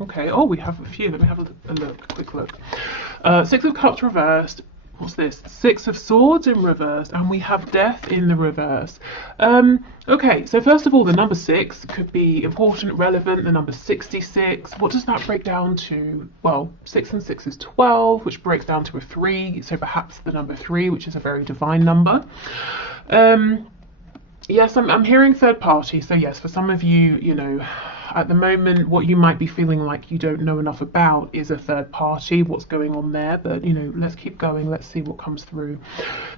Okay. Oh, we have a few. Let me have a look. A quick look. Six of Cups reversed. What's this? Six of Swords in reverse, and we have Death in the reverse. Okay, so first of all, the number 6 could be important, relevant. The number 66, what does that break down to? Well, 6 and 6 is 12, which breaks down to a 3, so perhaps the number 3, which is a very divine number. Yes, I'm hearing third party, so yes, for some of you, you know, at the moment, what you might be feeling like you don't know enough about is a third party, what's going on there, but, you know, let's keep going, let's see what comes through.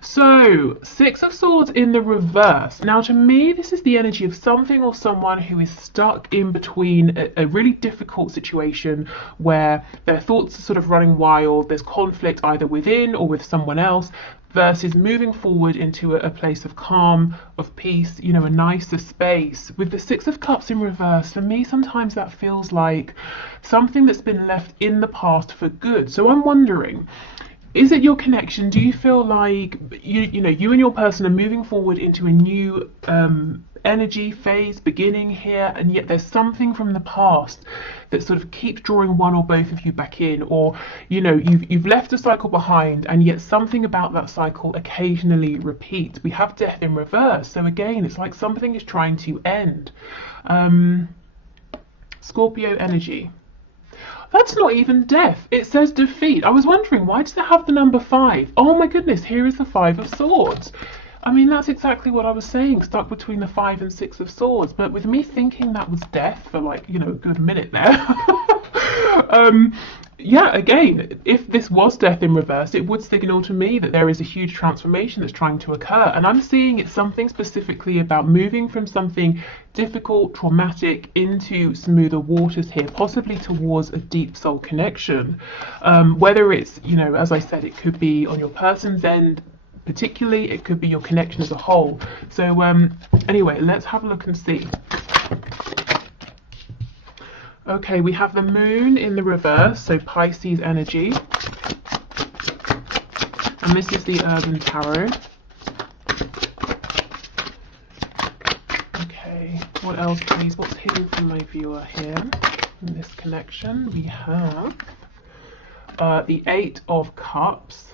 So, Six of Swords in the reverse. Now, to me, this is the energy of something or someone who is stuck in between a really difficult situation where their thoughts are sort of running wild, there's conflict either within or with someone else, versus moving forward into a place of calm, of peace, you know, a nicer space. With the Six of Cups in reverse, for me, sometimes that feels like something that's been left in the past for good. So I'm wondering, is it your connection? Do you feel like you know, you and your person are moving forward into a new energy phase beginning here, and yet there's something from the past that sort of keeps drawing one or both of you back in, or you know, you've left a cycle behind and yet something about that cycle occasionally repeats. We have Death in reverse, so again it's like something is trying to end. Scorpio energy. That's not even death, it says defeat. I was wondering, why does it have the number 5? Oh my goodness, here is the 5 of Swords. I mean, that's exactly what I was saying, stuck between the 5 and 6 of Swords, but with me thinking that was death for, like, you know, a good minute there. Yeah, again, if this was death in reverse, it would signal to me that there is a huge transformation that's trying to occur, and I'm seeing it's something specifically about moving from something difficult, traumatic, into smoother waters here, possibly towards a deep soul connection. Whether it's, you know, as I said, it could be on your person's end, particularly, it could be your connection as a whole. So anyway, let's have a look and see. Okay, we have the Moon in the reverse, so Pisces energy, and this is the Urban Tarot. Okay, what else please? What's hidden from my viewer here in this connection? We have the 8 of Cups,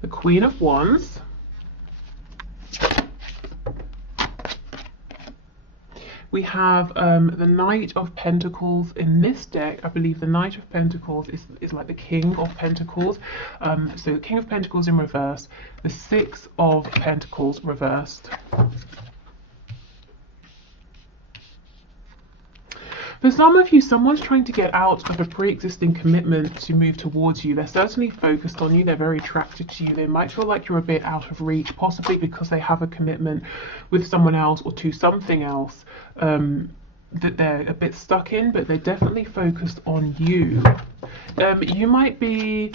the Queen of Wands, we have the Knight of Pentacles in this deck. I believe the Knight of Pentacles is like the King of Pentacles. So the King of Pentacles in reverse, the 6 of Pentacles reversed. For some of you, someone's trying to get out of a pre-existing commitment to move towards you. They're certainly focused on you. They're very attracted to you. They might feel like you're a bit out of reach, possibly because they have a commitment with someone else or to something else that they're a bit stuck in, but they're definitely focused on you. You might be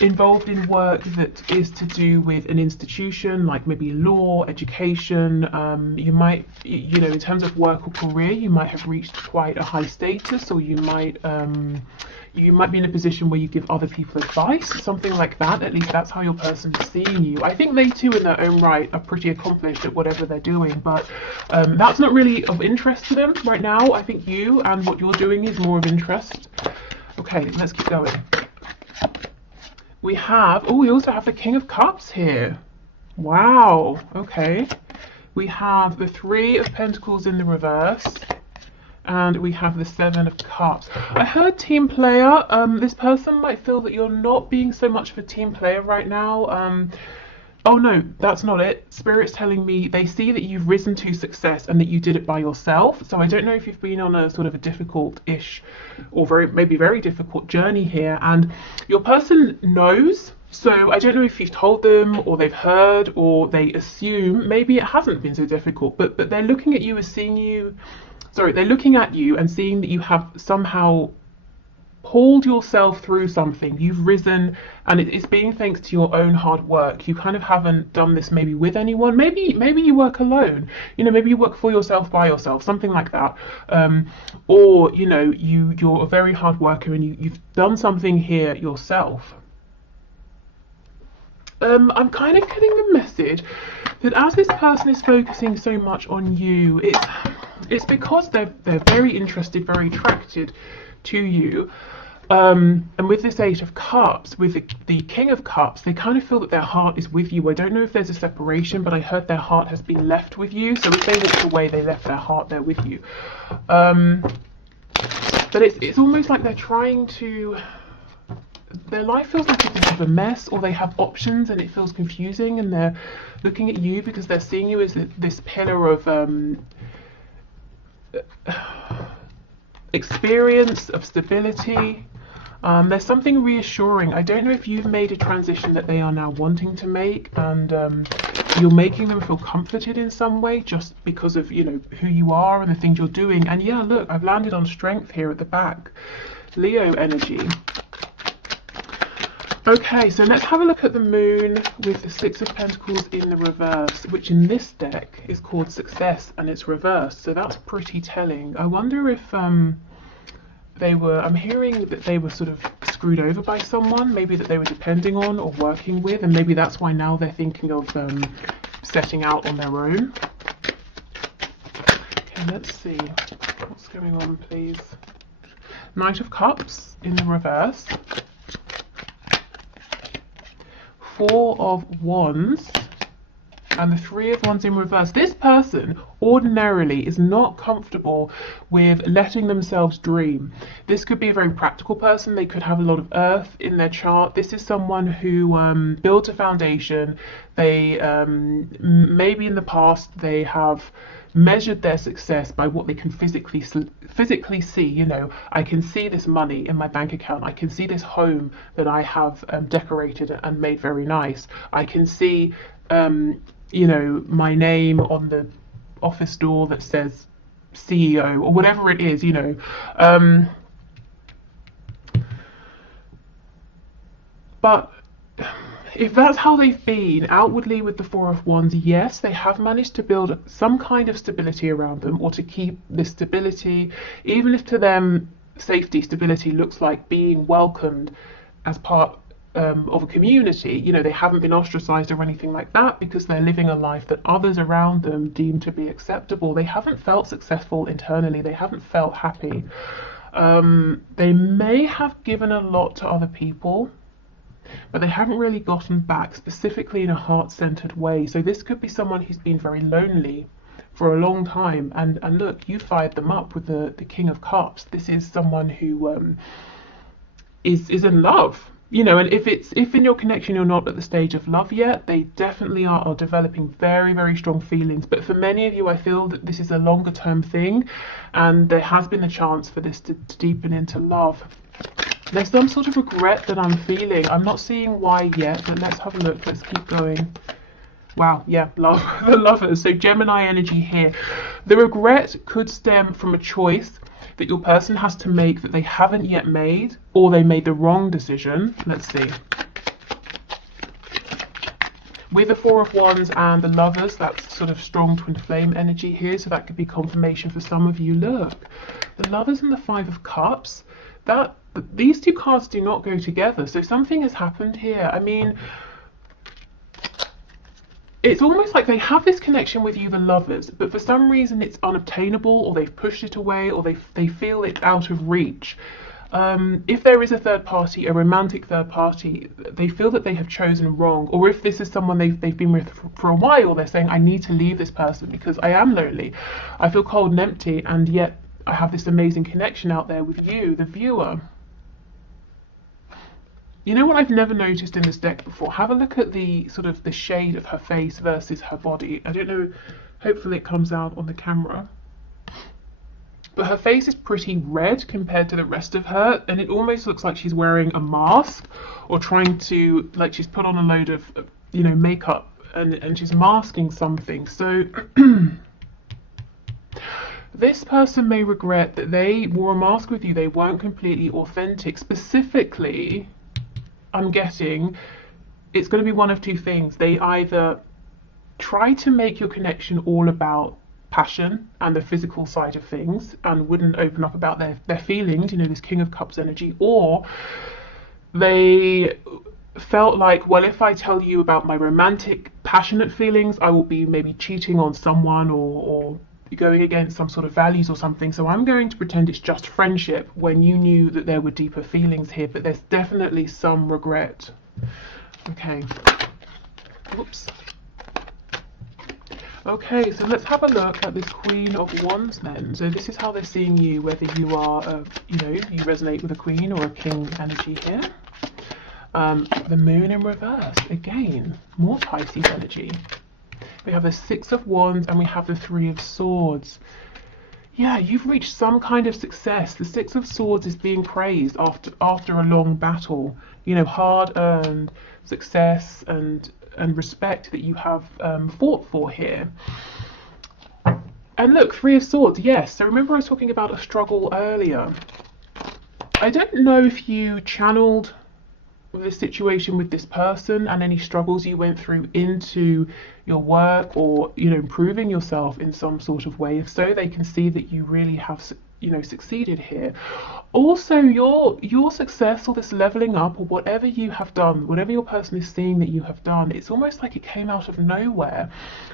involved in work that is to do with an institution, like maybe law, education. You might, you know, in terms of work or career, you might have reached quite a high status, or you might be in a position where you give other people advice, something like that. At least that's how your person is seeing you. I think they too in their own right are pretty accomplished at whatever they're doing, but that's not really of interest to them right now. I think you and what you're doing is more of interest. Okay, let's keep going. We have, oh, we also have the King of Cups here. Wow, okay. We have the 3 of Pentacles in the reverse, and we have the 7 of Cups. I heard team player. This person might feel that you're not being so much of a team player right now. Oh no, that's not it. Spirit's telling me they see that you've risen to success and that you did it by yourself. So I don't know if you've been on a sort of a difficult-ish or maybe very difficult journey here, and your person knows. So I don't know if you've told them or they've heard or they assume maybe it hasn't been so difficult, but they're looking at you as seeing you, sorry, they're looking at you and seeing that you have somehow pulled yourself through something. You've risen, and it's being thanks to your own hard work. You kind of haven't done this maybe with anyone. Maybe you work alone. You know, maybe you work for yourself, by yourself, something like that. Or you know, you're a very hard worker and you've done something here yourself. I'm kind of getting the message that as this person is focusing so much on you, it's because they're very interested, very attracted to you. And with this Eight of Cups, with the King of Cups, they kind of feel that their heart is with you. I don't know if there's a separation, but I heard their heart has been left with you. So if they walked away, they left their heart there with you. But it's almost like they're trying to... Their life feels like it's a bit of a mess, or they have options and it feels confusing, and they're looking at you because they're seeing you as this pillar of experience, of stability. There's something reassuring. I don't know if you've made a transition that they are now wanting to make, and you're making them feel comforted in some way just because of, you know, who you are and the things you're doing. And yeah, look, I've landed on strength here at the back. Leo energy. Okay, so let's have a look at the moon with the Six of Pentacles in the reverse, which in this deck is called Success, and it's reversed. So that's pretty telling. I wonder if I'm hearing that they were sort of screwed over by someone, maybe that they were depending on or working with, and maybe that's why now they're thinking of setting out on their own. Okay, let's see. What's going on, please? Knight of Cups in the reverse. Four of Wands and the Three of Wands in reverse. This person ordinarily is not comfortable with letting themselves dream. This could be a very practical person. They could have a lot of earth in their chart. This is someone who built a foundation. They maybe in the past they have measured their success by what they can physically see. You know, I can see this money in my bank account. I can see this home that I have decorated and made very nice. I can see you know, my name on the office door that says CEO or whatever it is, you know. But if that's how they've been outwardly with the Four of Wands, yes, they have managed to build some kind of stability around them, or to keep this stability, even if to them safety, stability looks like being welcomed as part of a community. You know, they haven't been ostracized or anything like that because they're living a life that others around them deem to be acceptable. They haven't felt successful internally. They haven't felt happy. They may have given a lot to other people, but they haven't really gotten back, specifically in a heart-centered way. So this could be someone who's been very lonely for a long time, and look, you fired them up with the King of Cups. This is someone who is in love, you know, and if in your connection you're not at the stage of love yet, they definitely are developing very, very strong feelings. But for many of you, I feel that this is a longer term thing, and there has been a chance for this to deepen into love. There's some sort of regret that I'm feeling. I'm not seeing why yet, but let's have a look. Let's keep going. Wow, yeah, love, the Lovers. So Gemini energy here. The regret could stem from a choice that your person has to make that they haven't yet made, or they made the wrong decision. Let's see. With the Four of Wands and the Lovers, that's sort of strong twin flame energy here, so that could be confirmation for some of you. Look, the Lovers and the Five of Cups, these two cards do not go together, so something has happened here. I mean, it's almost like they have this connection with you, the Lovers, but for some reason it's unobtainable, or they've pushed it away, or they feel it's out of reach. If there is a third party, a romantic third party, they feel that they have chosen wrong. Or if this is someone they've been with for a while, they're saying, I need to leave this person because I am lonely. I feel cold and empty, and yet I have this amazing connection out there with you, the viewer. You know what I've never noticed in this deck before? Have a look at the sort of the shade of her face versus her body. I don't know, hopefully it comes out on the camera. But her face is pretty red compared to the rest of her, and it almost looks like she's wearing a mask, or trying to, like, she's put on a load of, you know, makeup, and she's masking something. So this person may regret that they wore a mask with you. They weren't completely authentic. Specifically, I'm getting it's going to be one of two things. They either try to make your connection all about passion and the physical side of things and wouldn't open up about their feelings, you know, this King of Cups energy, or they felt like, well, if I tell you about my romantic, passionate feelings, I will be maybe cheating on someone or going against some sort of values or something. So I'm going to pretend it's just friendship when you knew that there were deeper feelings here, but there's definitely some regret. Okay. Whoops. Okay, so let's have a look at this Queen of Wands then. So this is how they're seeing you, whether you are, you know, you resonate with a Queen or a King energy here. The Moon in reverse, again, more Pisces energy. We have the Six of Wands and we have the Three of Swords. Yeah, you've reached some kind of success. The Six of Swords is being praised after a long battle. You know, hard-earned success and respect that you have fought for here. And look, Three of Swords, yes. So remember I was talking about a struggle earlier. I don't know if you channeled this situation with this person and any struggles you went through into your work or, you know, improving yourself in some sort of way. If so, they can see that you really have, you know, succeeded here. Also, your success or this leveling up or whatever you have done, whatever your person is seeing that you have done, it's almost like it came out of nowhere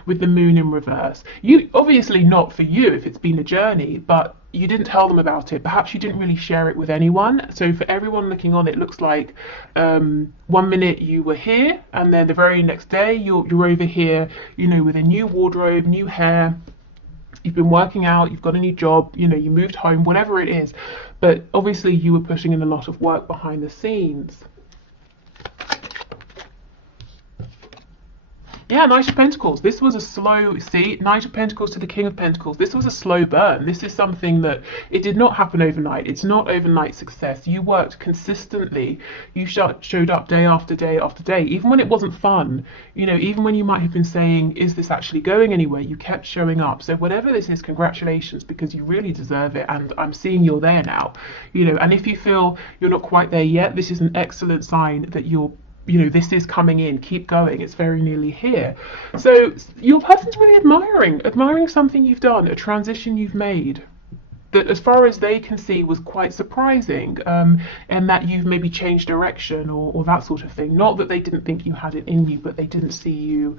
with the Moon in reverse. You obviously not for you if it's been a journey, but you didn't tell them about it. Perhaps you didn't really share it with anyone. So for everyone looking on, it looks like 1 minute you were here and then the very next day you're over here, you know, with a new wardrobe, new hair. You've been working out, you've got a new job, you know, you moved home, whatever it is. But obviously you were putting in a lot of work behind the scenes. Yeah, Knight of Pentacles. This was a slow, see, Knight of Pentacles to the King of Pentacles. This was a slow burn. This is something that it did not happen overnight. It's not overnight success. You worked consistently. You showed up day after day after day, even when it wasn't fun. You know, even when you might have been saying, is this actually going anywhere? You kept showing up. So whatever this is, congratulations, because you really deserve it. And I'm seeing you're there now. You know, and if you feel you're not quite there yet, this is an excellent sign that you're, you know, this is coming in. Keep going. It's very nearly here. So your person's really admiring something you've done, a transition you've made that as far as they can see was quite surprising, and that you've maybe changed direction or that sort of thing. Not that they didn't think you had it in you, but they didn't see you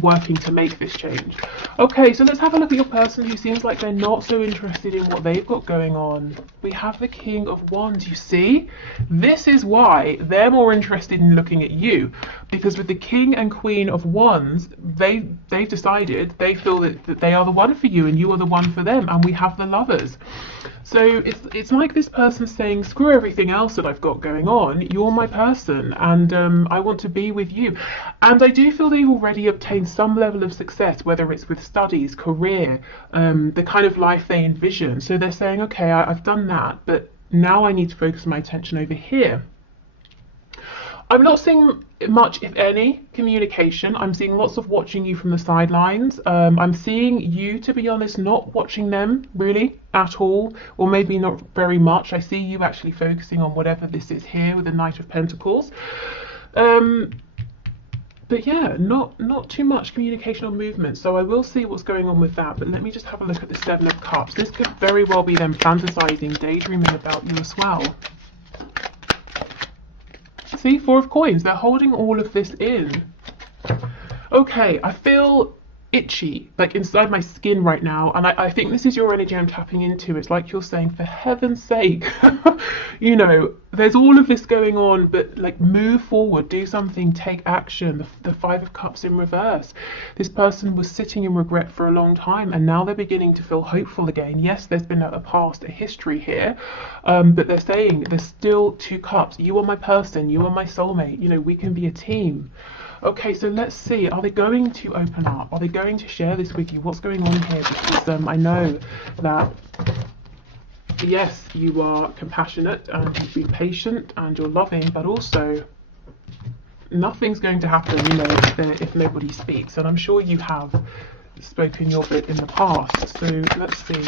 working to make this change. Okay, so let's have a look at your person who seems like they're not so interested in what they've got going on. We have the King of Wands, you see? This is why they're more interested in looking at you, because with the King and Queen of Wands, they've decided, they feel that they are the one for you and you are the one for them, and we have the Lovers. So it's like this person saying, screw everything else that I've got going on, you're my person, and I want to be with you. And I do feel they've already obtained some level of success, whether it's with studies, career, the kind of life they envision. So they're saying, okay, I've done that, but now I need to focus my attention over here. I'm not seeing much, if any, communication. I'm seeing lots of watching you from the sidelines. I'm seeing you, to be honest, not watching them really at all, or maybe not very much. I see you actually focusing on whatever this is here with the Knight of Pentacles. But yeah, not too much communication or movement. So I will see what's going on with that. But let me just have a look at the Seven of Cups. This could very well be them fantasizing, daydreaming about you as well. See, Four of Coins, they're holding all of this in. Okay, I feel itchy, like inside my skin right now, and I think this is your energy I'm tapping into. It's like you're saying, for heaven's sake, you know, there's all of this going on, but like move forward, do something, take action. The Five of Cups in reverse. This person was sitting in regret for a long time, and now they're beginning to feel hopeful again. Yes, there's been a past, a history here, but they're saying there's still two cups. You are my person, you are my soulmate, you know, we can be a team. Okay, so let's see, are they going to open up? Are they going to share this with you? What's going on here? Because I know that, yes, you are compassionate and you've been patient and you're loving, but also nothing's going to happen, you know, if nobody speaks. And I'm sure you have spoken your bit in the past. So let's see.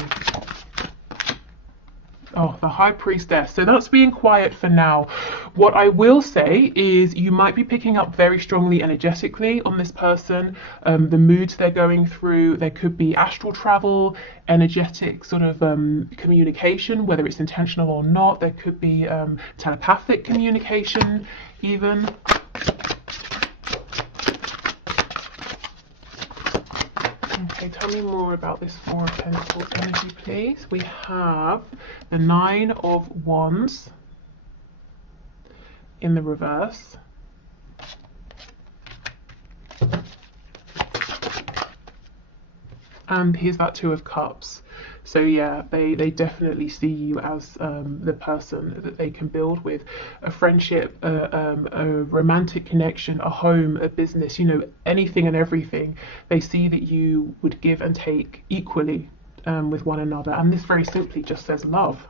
Oh, the High Priestess. So that's being quiet for now. What I will say is you might be picking up very strongly energetically on this person, the moods they're going through. There could be astral travel, energetic sort of communication, whether it's intentional or not. There could be telepathic communication even. Okay, tell me more about this Four of Pentacles energy, please. We have the Nine of Wands in the reverse. And here's that Two of Cups. So yeah, they definitely see you as the person that they can build with a friendship, a romantic connection, a home, a business, you know, anything and everything. They see that you would give and take equally with one another. And this very simply just says love.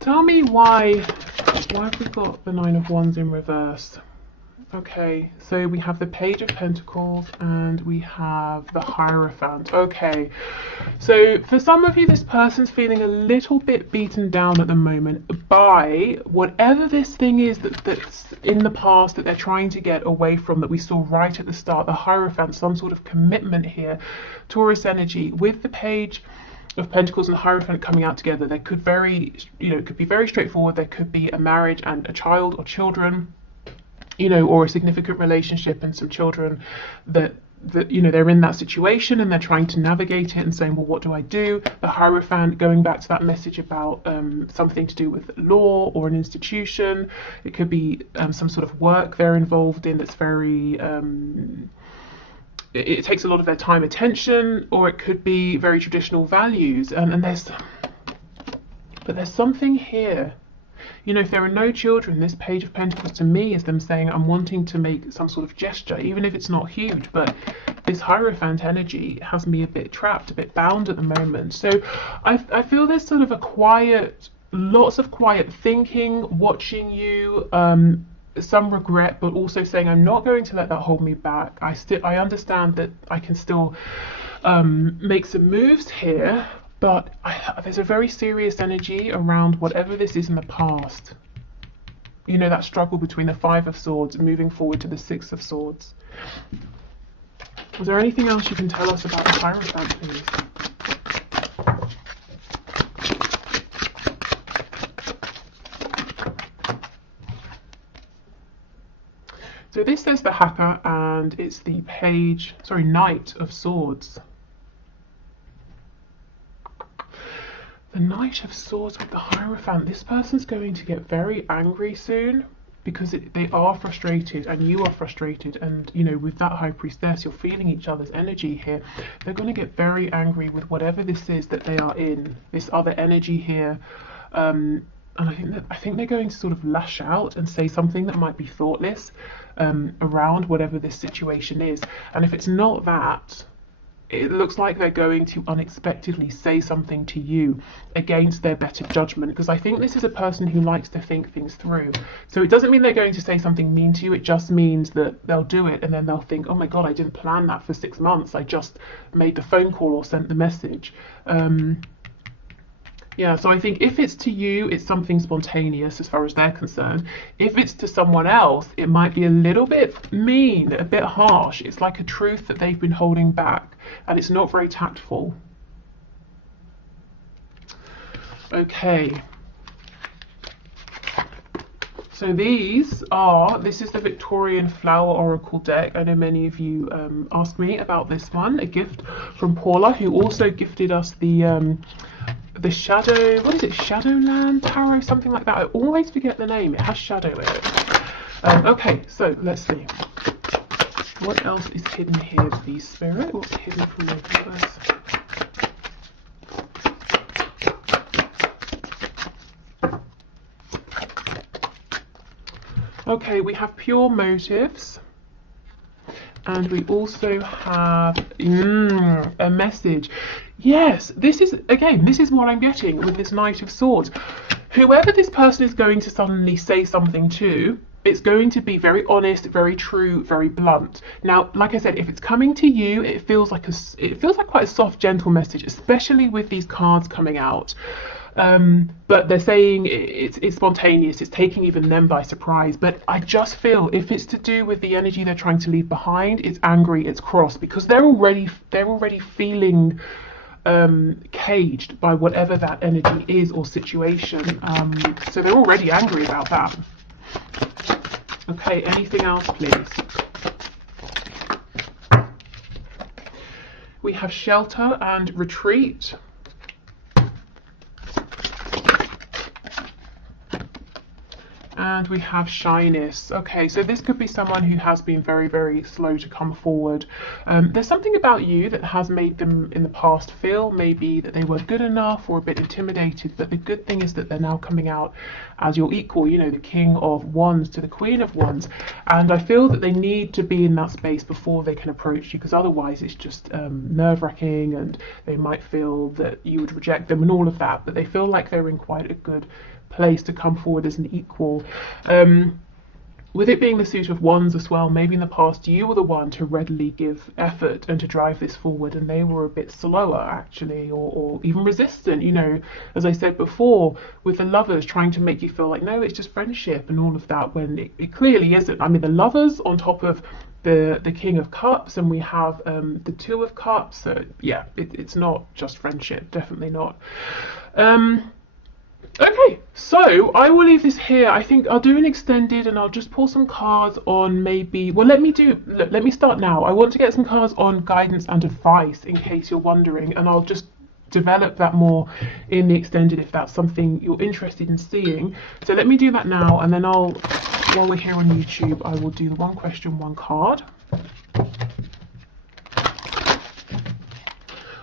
Tell me why have we got the Nine of Wands in reverse? Okay, so we have the Page of Pentacles and we have the Hierophant. Okay, so for some of you, this person's feeling a little bit beaten down at the moment by whatever this thing is that's in the past that they're trying to get away from, that we saw right at the start. The Hierophant, some sort of commitment here. Taurus energy with the Page of Pentacles and the Hierophant coming out together. There could it could be very straightforward. There could be a marriage and a child or children, you know, or a significant relationship and some children that you know, they're in that situation and they're trying to navigate it and saying, well, what do I do? The Hierophant, going back to that message about something to do with law or an institution. It could be some sort of work they're involved in that's very it takes a lot of their time, attention, or it could be very traditional values. And there's something here. You know, if there are no children, this Page of Pentacles to me is them saying, I'm wanting to make some sort of gesture, even if it's not huge. But this Hierophant energy has me a bit trapped, a bit bound at the moment. So I feel there's sort of lots of quiet thinking, watching you, some regret, but also saying, I'm not going to let that hold me back. I understand that I can still make some moves here. But there's a very serious energy around whatever this is in the past. You know, that struggle between the Five of Swords and moving forward to the Six of Swords. Is there anything else you can tell us about the Hierophant, please? So this says the Hacker, and it's the Knight of Swords. The Knight of Swords with the Hierophant. This person's going to get very angry soon because they are frustrated and you are frustrated. And, you know, with that High Priestess, you're feeling each other's energy here. They're going to get very angry with whatever this is that they are in, this other energy here. And I think they're going to sort of lash out and say something that might be thoughtless around whatever this situation is. And if it's not that, it looks like they're going to unexpectedly say something to you against their better judgment, because I think this is a person who likes to think things through. So it doesn't mean they're going to say something mean to you. It just means that they'll do it and then they'll think, oh my God, I didn't plan that for 6 months. I just made the phone call or sent the message. Yeah, so I think if it's to you, it's something spontaneous as far as they're concerned. If it's to someone else, it might be a little bit mean, a bit harsh. It's like a truth that they've been holding back, and it's not very tactful. Okay. So this is the Victorian Flower Oracle deck. I know many of you asked me about this one, a gift from Paula, who also gifted us the Shadow, what is it, Shadowland Tarot, something like that. I always forget the name. It has shadow in it. Okay, so let's see. What else is hidden here, please, Spirit? What's hidden from the universe? Okay, we have pure motives. And we also have a message. Yes, this is what I'm getting with this Knight of Swords. Whoever this person is going to suddenly say something to, it's going to be very honest, very true, very blunt. Now, like I said, if it's coming to you, it feels like quite a soft, gentle message, especially with these cards coming out. But they're saying it's spontaneous, it's taking even them by surprise. But I just feel if it's to do with the energy they're trying to leave behind, it's angry, it's cross, because they're already feeling caged by whatever that energy is or situation. So they're already angry about that. Okay, anything else, please? We have shelter and retreat. And we have shyness. Okay, so this could be someone who has been very, very slow to come forward. There's something about you that has made them in the past feel maybe that they weren't good enough or a bit intimidated, but the good thing is that they're now coming out as your equal, you know, the King of Wands to the Queen of Wands. And I feel that they need to be in that space before they can approach you, because otherwise it's just nerve-wracking, and they might feel that you would reject them and all of that, but they feel like they're in quite a good place to come forward as an equal. With it being the suit of wands as well, maybe in the past you were the one to readily give effort and to drive this forward, and they were a bit slower actually, or even resistant, you know, as I said before, with the lovers trying to make you feel like, no, it's just friendship and all of that, when it clearly isn't. I mean, the lovers on top of the King of Cups, and we have the Two of Cups, so yeah, it's not just friendship, definitely not. Okay, so I will leave this here. I think I'll do an extended, and I'll just pull some cards on maybe, well, let me start now. I want to get some cards on guidance and advice in case you're wondering, and I'll just develop that more in the extended if that's something you're interested in seeing. So let me do that now, and then while we're here on YouTube, I will do the one question, one card.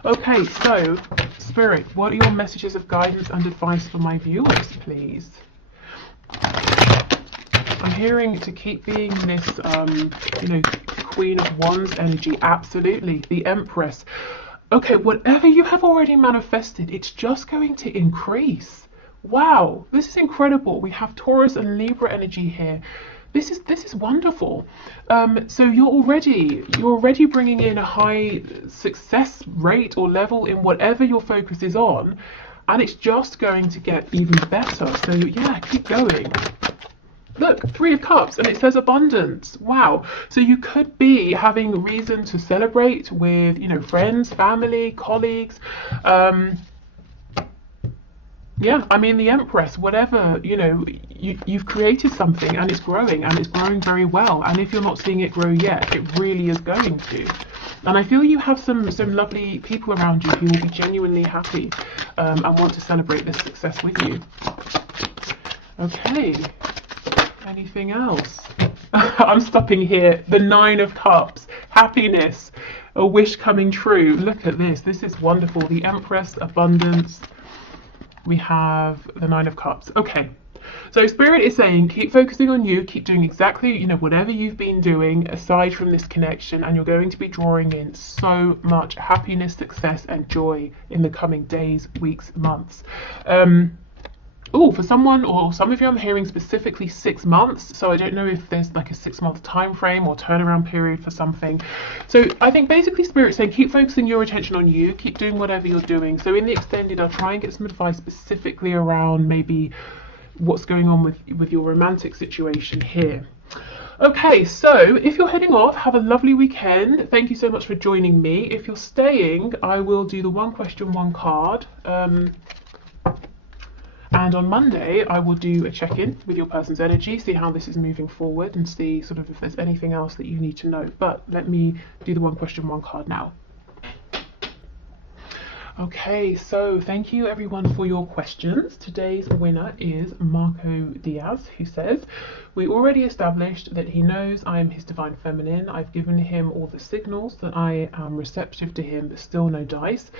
Okay, so Spirit, what are your messages of guidance and advice for my viewers, please? I'm hearing to keep being this, you know, Queen of Wands energy. Absolutely. The Empress. Okay, whatever you have already manifested, it's just going to increase. Wow, this is incredible. We have Taurus and Libra energy here. This is wonderful. So you're already bringing in a high success rate or level in whatever your focus is on, and it's just going to get even better. So yeah, keep going. Look, Three of Cups, and it says abundance. Wow. So you could be having reason to celebrate with, you know, friends, family, colleagues. Yeah, I mean, the Empress, whatever, you know, you've created something and it's growing very well. And if you're not seeing it grow yet, it really is going to. And I feel you have some lovely people around you who will be genuinely happy and want to celebrate this success with you. Okay, anything else? I'm stopping here. The Nine of Cups, happiness, a wish coming true. Look at this. This is wonderful. The Empress, abundance. We have the Nine of Cups. Okay, so Spirit is saying keep focusing on you, keep doing exactly, you know, whatever you've been doing aside from this connection, and you're going to be drawing in so much happiness, success and joy in the coming days, weeks, months. Oh, for someone or some of you, I'm hearing specifically 6 months. So I don't know if there's like a 6-month time frame or turnaround period for something. So I think basically Spirit's saying keep focusing your attention on you, keep doing whatever you're doing. So in the extended, I'll try and get some advice specifically around maybe what's going on with your romantic situation here. Okay, so if you're heading off, have a lovely weekend. Thank you so much for joining me. If you're staying, I will do the one question, one card. And on Monday, I will do a check-in with your person's energy, see how this is moving forward, and see sort of if there's anything else that you need to know. But let me do the one question, one card now. Okay, so thank you everyone for your questions. Today's winner is Marco Diaz, who says, we already established that he knows I am his divine feminine. I've given him all the signals that I am receptive to him, but still no dice.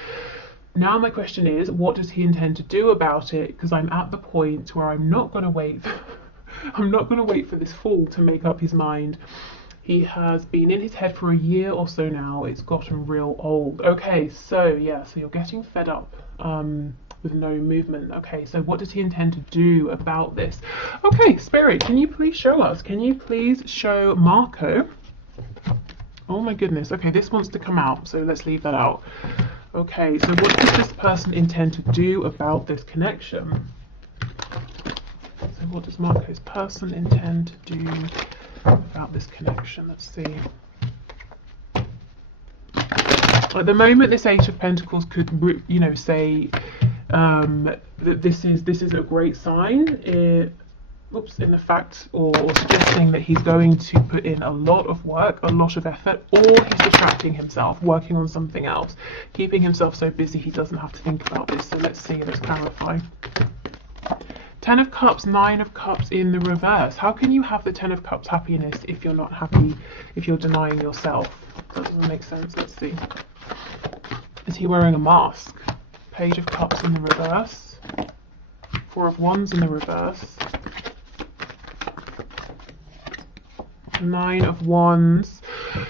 Now my question is, what does he intend to do about it? Because I'm at the point where I'm not going to wait. I'm not going to wait for this fool to make up his mind. He has been in his head for a year or so now. It's gotten real old. Okay, so yeah, so you're getting fed up. with no movement. Okay, so what does he intend to do about this? Okay, Spirit, can you please show us? Can you please show Marco? Oh my goodness. Okay, this wants to come out, so let's leave that out. Okay, so what does this person intend to do about this connection? So what does Marco's person intend to do about this connection? Let's see. At the moment, this Eight of Pentacles could, you know, say that this is a great sign. In the fact, or suggesting that he's going to put in a lot of work, a lot of effort, or he's distracting himself, working on something else, keeping himself so busy he doesn't have to think about this. So let's see, let's clarify. Ten of Cups, Nine of Cups in the reverse. How can you have the Ten of Cups happiness if you're not happy, if you're denying yourself? That doesn't make sense. Let's see. Is he wearing a mask? Page of Cups in the reverse. Four of Wands in the reverse. Nine of Wands.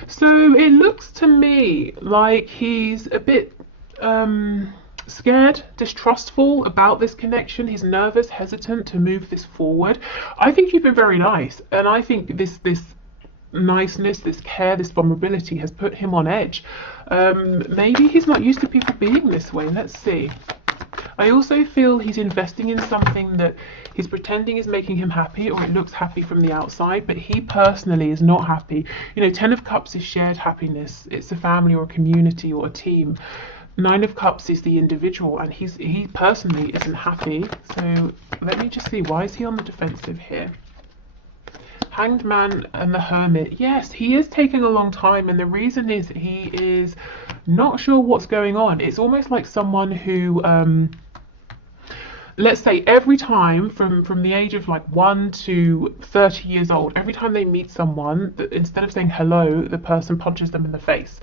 So it looks to me like he's a bit scared, distrustful about this connection. He's nervous, hesitant to move this forward. I think you've been very nice, and I think this niceness, this care, this vulnerability has put him on edge. Maybe he's not used to people being this way. Let's see. I also feel he's investing in something that he's pretending is making him happy, or it looks happy from the outside, but he personally is not happy. You know, Ten of Cups is shared happiness. It's a family or a community or a team. Nine of Cups is the individual, and he personally isn't happy. So let me just see, why is he on the defensive here? Hanged Man and the Hermit. Yes, he is taking a long time, and the reason is he is not sure what's going on. It's almost like someone who let's say every time from the age of like 1 to 30 years old, every time they meet someone, instead of saying hello, the person punches them in the face.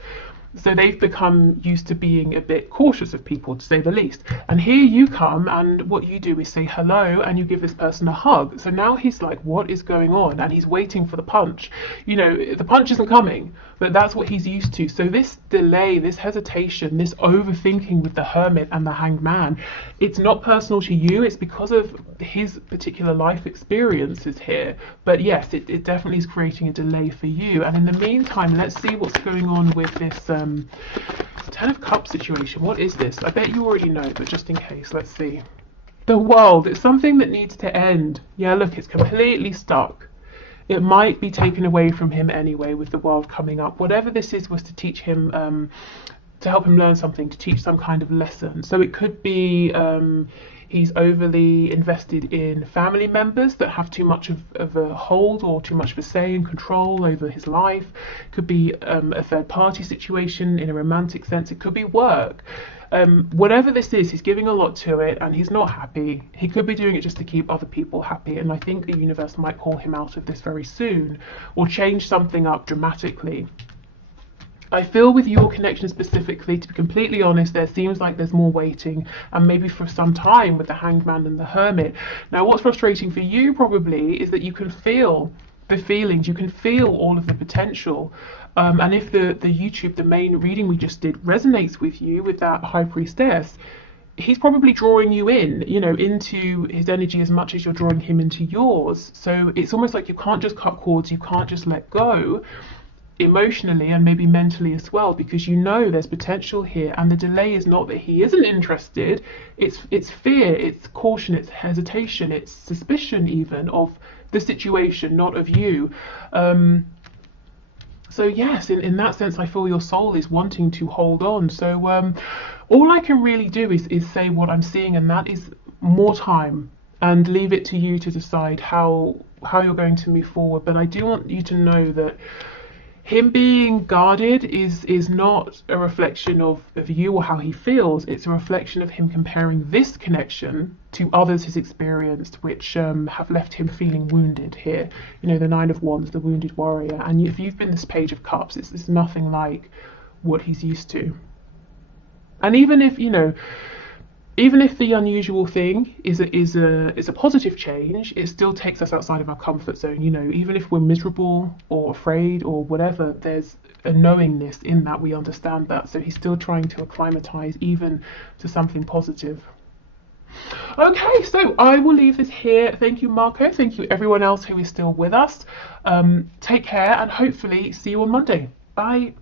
So they've become used to being a bit cautious of people, to say the least. And here you come, and what you do is say hello, and you give this person a hug. So now he's like, what is going on? And he's waiting for the punch. You know, the punch isn't coming, but that's what he's used to. So this delay, this hesitation, this overthinking with the Hermit and the Hanged Man, it's not personal to you. It's because of his particular life experiences here. But yes, it definitely is creating a delay for you. And in the meantime, let's see what's going on with this Ten of Cups situation. What is this? I bet you already know, but just in case, let's see. The World. It's something that needs to end. Yeah, look, it's completely stuck. It might be taken away from him anyway, with the World coming up. Whatever this is was to teach him, to help him learn something, to teach some kind of lesson. So it could be he's overly invested in family members that have too much of a hold, or too much of a say and control over his life. Could be a third party situation in a romantic sense. It could be work. Whatever this is, he's giving a lot to it, and he's not happy. He could be doing it just to keep other people happy, and I think the universe might call him out of this very soon, or change something up dramatically. I feel with your connection specifically, to be completely honest, there seems like there's more waiting, and maybe for some time with the Hanged Man and the Hermit. Now, what's frustrating for you probably is that you can feel the feelings, you can feel all of the potential. And if the main reading we just did resonates with you, with that High Priestess, he's probably drawing you in, you know, into his energy as much as you're drawing him into yours. So it's almost like you can't just cut cords, you can't just let go, emotionally and maybe mentally as well, because you know there's potential here. And the delay is not that he isn't interested, it's fear, it's caution, it's hesitation, it's suspicion even of the situation, not of you. So yes, in that sense, I feel your soul is wanting to hold on. So all I can really do is say what I'm seeing, and that is more time, and leave it to you to decide how you're going to move forward. But I do want you to know that him being guarded is not a reflection of you or how he feels. It's a reflection of him comparing this connection to others he's experienced, which have left him feeling wounded here. You know, the Nine of Wands, the wounded warrior. And if you've been this Page of Cups, it's nothing like what he's used to. And even if, you know, even if the unusual thing is a positive change, it still takes us outside of our comfort zone. You know, even if we're miserable or afraid or whatever, there's a knowingness in that, we understand that. So he's still trying to acclimatize even to something positive. Okay, so I will leave this here. Thank you, Marco. Thank you, everyone else who is still with us. Take care and hopefully see you on Monday. Bye.